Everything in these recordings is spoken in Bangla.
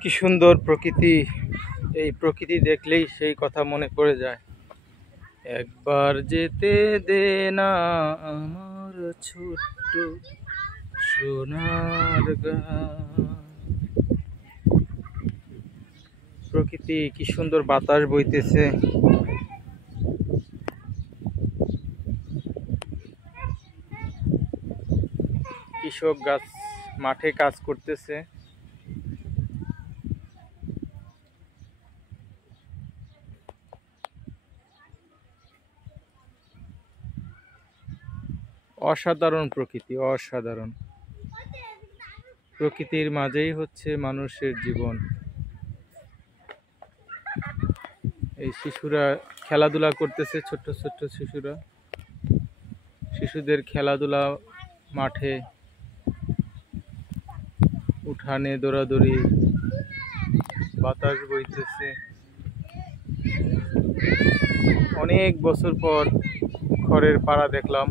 কি সুন্দর প্রকৃতি। এই প্রকৃতি দেখলেই সেই কথা মনে পড়ে যায়, একবার যেতে দে না আমার ছোট্ট সোনার গাঁ। প্রকৃতি কি সুন্দর, বাতাস বইতেছে। কৃষক গাছ মাঠে কাজ করতেছে। অসাধারণ প্রকৃতি, অসাধারণ। প্রকৃতির মাঝেই হচ্ছে মানুষের জীবন। এই শিশুরা খেলাধুলা করতেছে, ছোট্ট ছোট্ট শিশুরা। শিশুদের খেলাধুলা মাঠে, উঠানে দৌড়াদৌড়ি, বাতাস বইতেছে। অনেক বছর পর খড়ের পাড়া দেখলাম।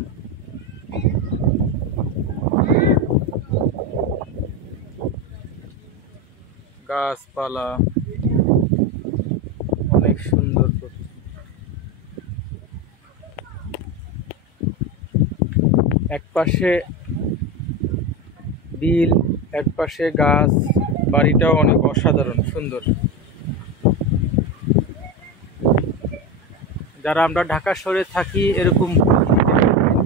গাছপালা, অনেক সুন্দর প্রকৃতি। এক পাশে বিল, এক পাশে গাছ, বাড়িটাও অনেক অসাধারণ সুন্দর। যারা আমরা ঢাকা শহরে থাকি, এরকম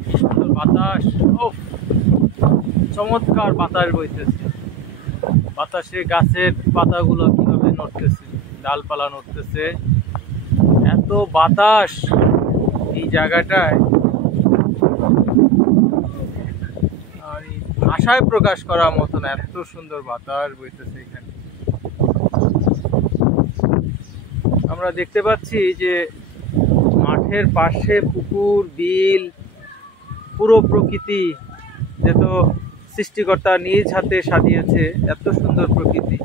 কি সুন্দর বাতাস, চমৎকার বাতাস বইতেছে। বাতাসে গাছের পাতাগুলো কিভাবে নড়তেছে, ডালপালা নড়তেছে, এত বাতাস এই জায়গাটায়, আর ভাষায় প্রকাশ করার মতো না, এত সুন্দর বাতাস বইতেছে এখানে। আমরা দেখতে পাচ্ছি যে মাঠের পাশে পুকুর, বিল, পুরো প্রকৃতি যে তো সৃষ্টিকর্তা নিজ হাতে সাজিয়েছে, এত সুন্দর প্রকৃতি।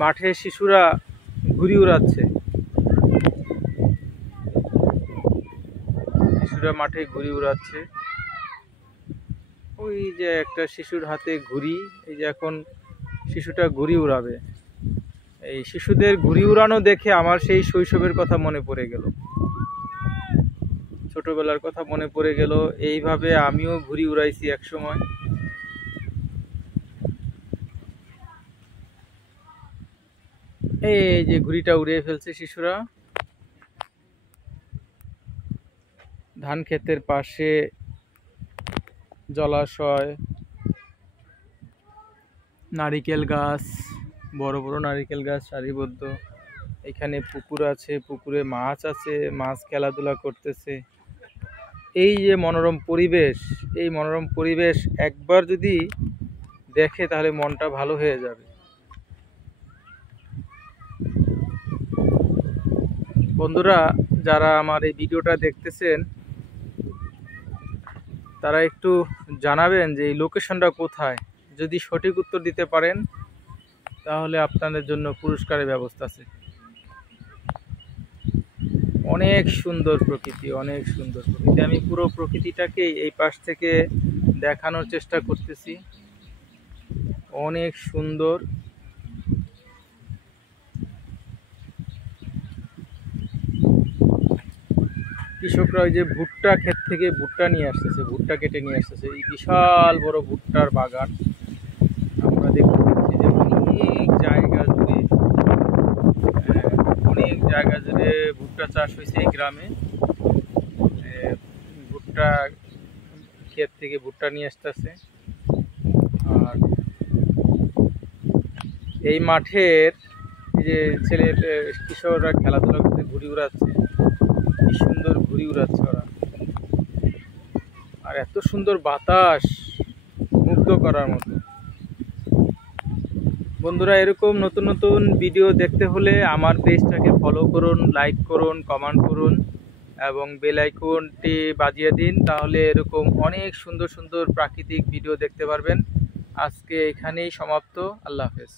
মাঠে শিশুরা ঘুড়ি উড়াচ্ছে, শিশুরা মাঠে ঘুড়ি উড়াচ্ছে। ওই যে একটা শিশুর হাতে ঘুড়ি, এই যে এখন শিশুটা ঘুড়ি উড়াবে। এই শিশুদের ঘুড়ি উড়ানো দেখে আমার সেই শৈশবের কথা মনে পড়ে গেল, ছোটবেলার কথা মনে পড়ে গেল। এইভাবে আমিও ঘুড়ি উড়াইছি এক সময়। এই যে ঘুড়িটা উড়িয়ে ফেলছে শিশুরা। ধান ক্ষেতের পাশে জলাশয়, নারিকেল গাছ, বড় বড় নারিকেল গাছ সারিবদ্ধ। এখানে পুকুর আছে, পুকুরে মাছ আছে, মাছ খেলাধুলা করতেছে। এই যে মনোরম পরিবেশ, এই মনোরম পরিবেশ একবার যদি দেখে তাহলে মনটা ভালো হয়ে যাবে। বন্ধুরা, যারা আমার এই ভিডিওটা দেখতেছেন, তারা একটু জানাবেন যে এই লোকেশনটা কোথায়। যদি সঠিক উত্তর দিতে পারেন তাহলে আপনাদের জন্য পুরস্কারের ব্যবস্থা আছে। অনেক সুন্দর প্রকৃতি, অনেক সুন্দর প্রকৃতি। আমি পুরো প্রকৃতিটাকেই এই পাশ থেকে দেখানোর চেষ্টা করতেছি। অনেক সুন্দর। কৃষকরা ওই যে ভুট্টা ক্ষেত থেকে ভুট্টা নিয়ে আসতেছে, ভুট্টা কেটে নিয়ে আসতেছে। এই বিশাল বড় ভুট্টার বাগান আমরা দেখতে পাচ্ছি যে অনেক জায়গা জুড়ে, অনেক জায়গা জুড়ে ভুট্টা চাষ হয়েছে এই গ্রামে। ভুট্টা ক্ষেত থেকে ভুট্টা নিয়ে আসতেছে। আর এই মাঠের যে ছেলে কৃষকরা খেলাধুলা করতে ঘুড়ি উড়াচ্ছে, কি সুন্দর ঘুড়ি উড়াচ্ছে ওরা। আর এত সুন্দর বাতাস, মুগ্ধ করার মতো। বন্ধুরা, এরকম নতুন নতুন ভিডিও দেখতে হলে আমার পেজটাকে ফলো করুন, লাইক করুন, কমেন্ট করুন এবং বেল আইকনটি বাজিয়ে দিন। তাহলে এরকম অনেক সুন্দর সুন্দর প্রাকৃতিক ভিডিও দেখতে পারবেন। আজকে এখানেই সমাপ্ত। আল্লাহ হাফেজ।